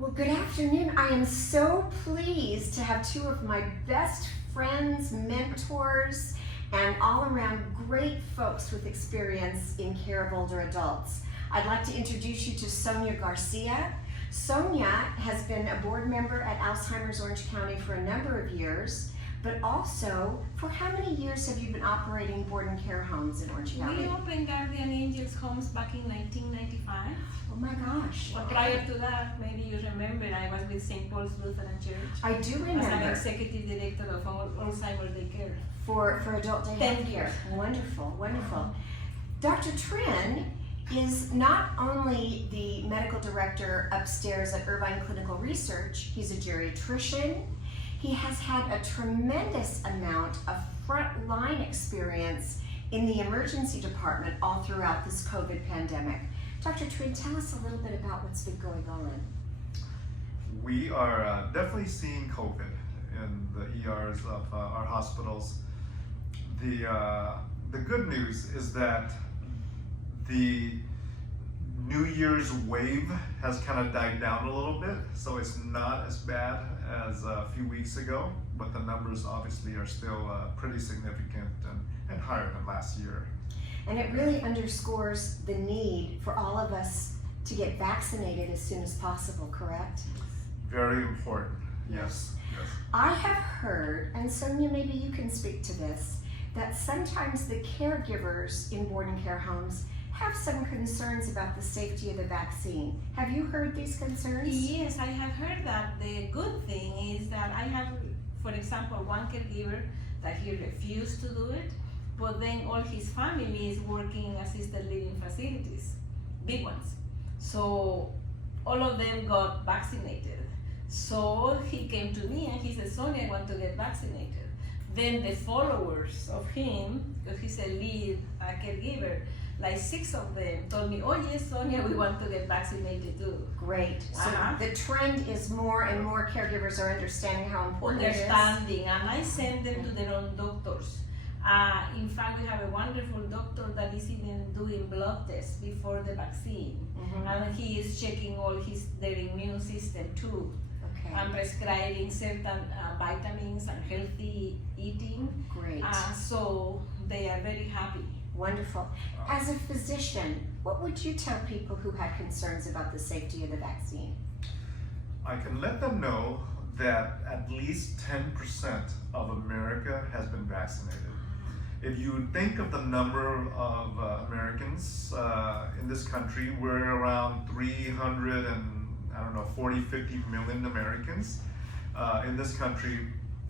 Well, good afternoon. I am so pleased to have two of my best friends, mentors, and all around great folks with experience in care of older adults. I'd like to introduce you to Sonia Garcia. Sonia has been a board member at Alzheimer's Orange County for a number of years, but also, for how many years have you been operating board and care homes in Orange County? We opened Guardian Angels homes back in 1995. Oh my gosh. But prior to that, maybe you remember, I was with St. Paul's Lutheran Church. I do remember. As an executive director of Alzheimer's Day Care. For adult day 10 health care. years. Wonderful, wonderful. Dr. Tren is not only the medical director upstairs at Irvine Clinical Research, he's a geriatrician. He has had a tremendous amount of frontline experience in the emergency department all throughout this COVID pandemic. Dr. Tren, tell us a little bit about what's been going on. We are definitely seeing COVID in the ERs of our hospitals. The good news is that the New Year's wave has kind of died down a little bit, so it's not as bad as a few weeks ago, but the numbers obviously are still pretty significant and higher than last year. And it really underscores the need for all of us to get vaccinated as soon as possible, correct? Very important, yes. I have heard, and Sonia, maybe you can speak to this, that sometimes the caregivers in board and care homes have some concerns about the safety of the vaccine. Have you heard these concerns? Yes, I have heard that. The good thing is that I have, for example, one caregiver that he refused to do it, but then all his family is working in assisted living facilities, big ones. So all of them got vaccinated. So he came to me and he said, Sonia, I want to get vaccinated. Then the followers of him, because he's a lead caregiver, like 6 of them told me, oh yes, Sonia, we want to get vaccinated too. Great. So the trend is more and more caregivers are understanding how important it is. Understanding, and I send them to their own doctors. In fact, we have a wonderful doctor that is even doing blood tests before the vaccine. And he is checking all their immune system too. Okay. And prescribing certain vitamins and healthy eating. Great. So they are very happy. Wonderful. As a physician, what would you tell people who had concerns about the safety of the vaccine? I can let them know that at least 10% of America has been vaccinated. If you think of the number of Americans in this country, we're around 40, 50 million Americans in this country.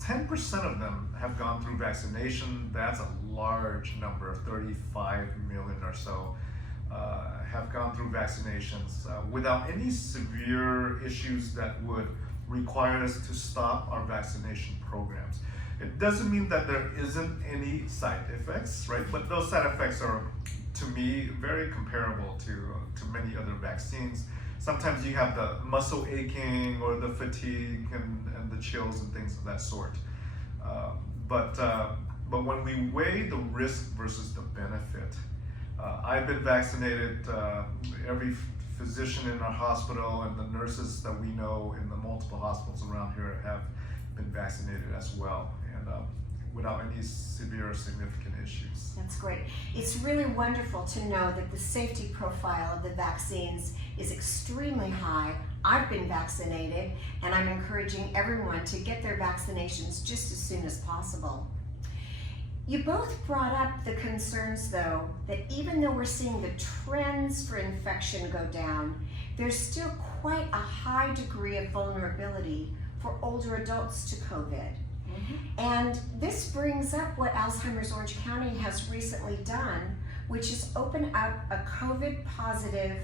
10% of them have gone through vaccination. That's a large number, 35 million or so have gone through vaccinations without any severe issues that would require us to stop our vaccination programs. It doesn't mean that there isn't any side effects, right? But those side effects are, to me, very comparable to many other vaccines. Sometimes you have the muscle aching or the fatigue and the chills and things of that sort. But when we weigh the risk versus the benefit, I've been vaccinated. Every physician in our hospital and the nurses that we know in the multiple hospitals around here have been vaccinated as well, and without any severe or significant issues. That's great. It's really wonderful to know that the safety profile of the vaccines is extremely high. I've been vaccinated, and I'm encouraging everyone to get their vaccinations just as soon as possible. You both brought up the concerns, though, that even though we're seeing the trends for infection go down, there's still quite a high degree of vulnerability for older adults to COVID. And this brings up what Alzheimer's Orange County has recently done, which is open up a COVID positive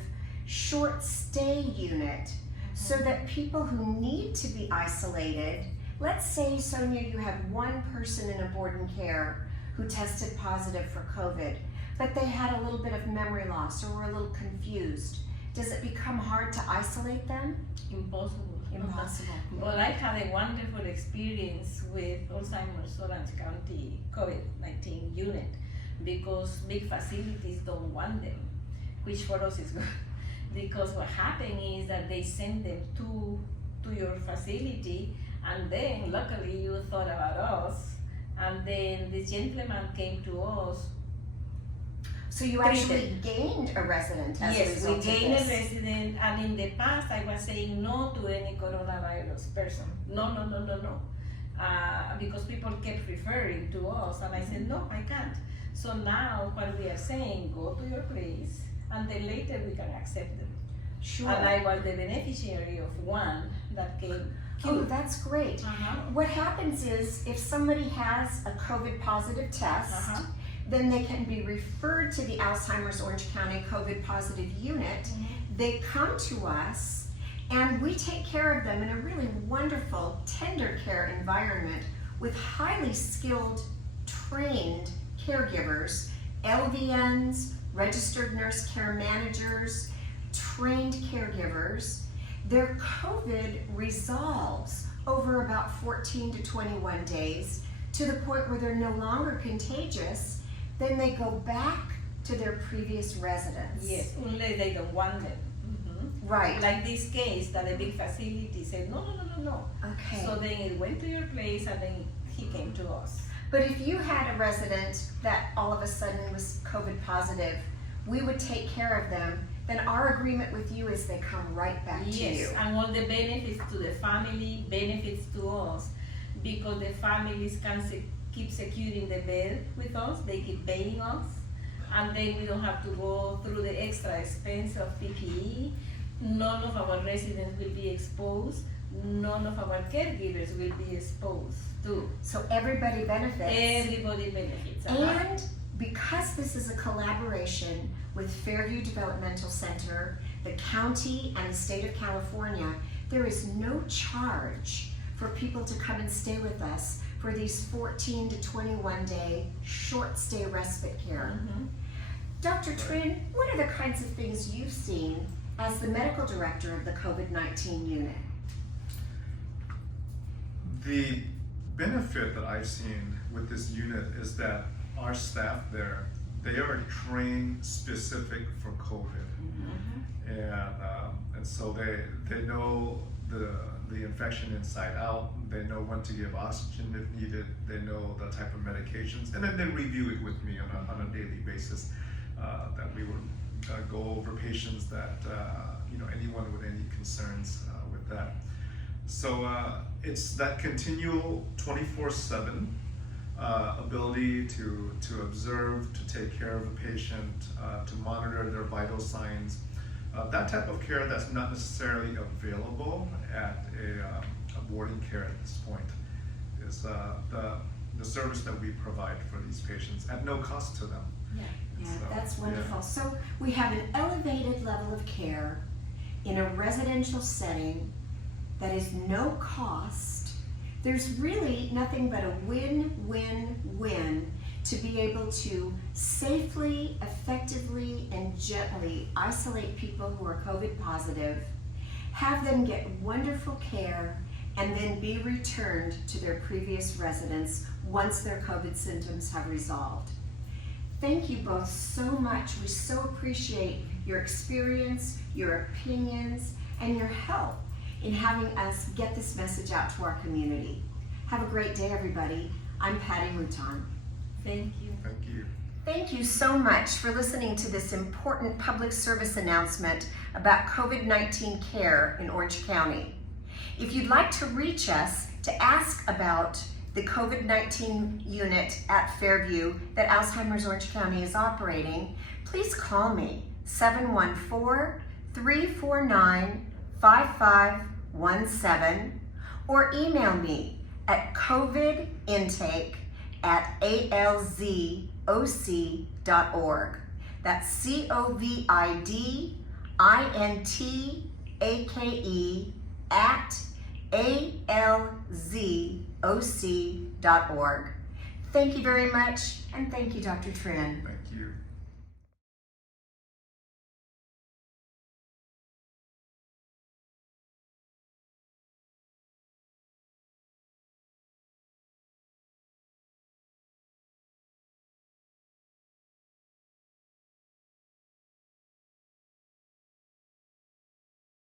short stay unit so that people who need to be isolated, let's say, Sonia, you have one person in a board and care who tested positive for COVID, but they had a little bit of memory loss or were a little confused. Does it become hard to isolate them? Impossible. Impossible. But I had a wonderful experience with Alzheimer's Orange County COVID-19 unit because big facilities don't want them, which for us is good. because what happened is that they send them to your facility, and then luckily you thought about us, and then the gentleman came to us. So you actually gained a resident as a Yes, we result gained of a this. resident, and in the past I was saying no to any coronavirus person. No. Because people kept referring to us, and I said, no, I can't. So now what we are saying, go to your place, and then later we can accept them. Sure. And I was the beneficiary of one that came Oh, cured. that's great. What happens is if somebody has a COVID positive test, then they can be referred to the Alzheimer's Orange County COVID positive unit. They come to us and we take care of them in a really wonderful, tender care environment with highly skilled, trained caregivers, LVNs, registered nurse care managers, trained caregivers. Their COVID resolves over about 14 to 21 days to the point where they're no longer contagious. Then they go back to their previous residence. Yes, unless they don't want them. Right. Like this case that the big facility said, no. Okay. So then it went to your place, and then he came to us. But if you had a resident that all of a sudden was COVID positive, we would take care of them. Then our agreement with you is they come right back to you. Yes, and all the benefits to the family, benefits to us, because the families can keep securing the bed with us, they keep paying us, and then we don't have to go through the extra expense of PPE. None of our residents will be exposed. None of our caregivers will be exposed too. So everybody benefits. Everybody benefits. And because this is a collaboration with Fairview Developmental Center, the county, and the state of California, there is no charge for people to come and stay with us for these 14 to 21 day short stay respite care. Dr. Tren, what are the kinds of things you've seen as the medical director of the COVID-19 unit? The benefit that I've seen with this unit is that our staff there, they are trained specific for COVID. And so they know the infection inside out. They know when to give oxygen if needed. They know the type of medications, and then they review it with me on a daily basis. That we would go over patients that anyone with any concerns with that. So it's that continual 24/7 ability to observe, to take care of a patient, to monitor their vital signs. That type of care that's not necessarily available at a boarding care at this point is the service that we provide for these patients at no cost to them. Yeah, So, that's wonderful. yeah. So we have an elevated level of care in a residential setting that is no cost. There's really nothing but a win-win-win to be able to safely, effectively, and gently isolate people who are COVID positive, have them get wonderful care, and then be returned to their previous residence once their COVID symptoms have resolved. Thank you both so much. We so appreciate your experience, your opinions, and your help in having us get this message out to our community. Have a great day, everybody. I'm Patty Mouton. Thank you. Thank you. Thank you so much for listening to this important public service announcement about COVID-19 care in Orange County. If you'd like to reach us to ask about the COVID-19 unit at Fairview that Alzheimer's Orange County is operating, please call me, 714-349-5517, or email me at covidintake@alzoc.org. That's COVIDINTAKE@alzoc.org. Thank you very much, and thank you, Dr. Tren. Thank you.